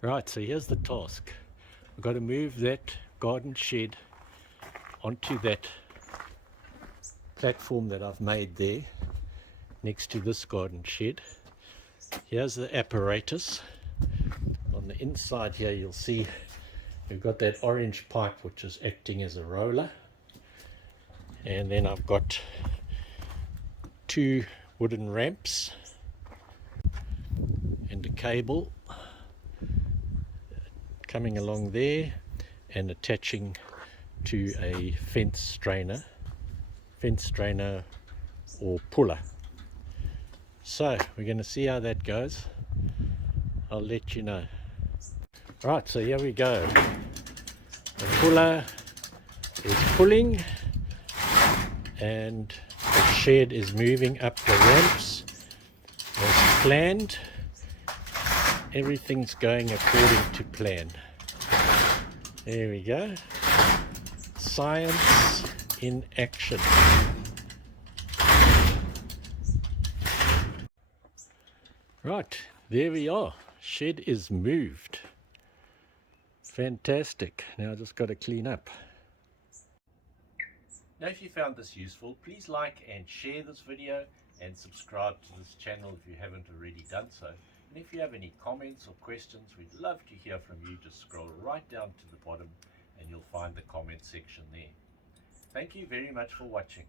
Right, so here's the task. I've got to move that garden shed onto that platform that I've made there next to this garden shed. Here's the apparatus. On the inside here you'll see we've got that orange pipe which is acting as a roller, and then I've got two wooden ramps and a cable coming along there and attaching to a fence strainer or puller. So we're going to see how that goes. I'll let you know. Right, so here we go. The puller is pulling and the shed is moving up the ramps as planned. Everything's going according to plan. There we go. Science in action. Right, there we are. Shed is moved. Fantastic. Now I just got to clean up. Now if you found this useful, please like and share this video and subscribe to this channel if you haven't already done so. And if you have any comments or questions, we'd love to hear from you. Just scroll right down to the bottom and you'll find the comment section there. Thank you very much for watching.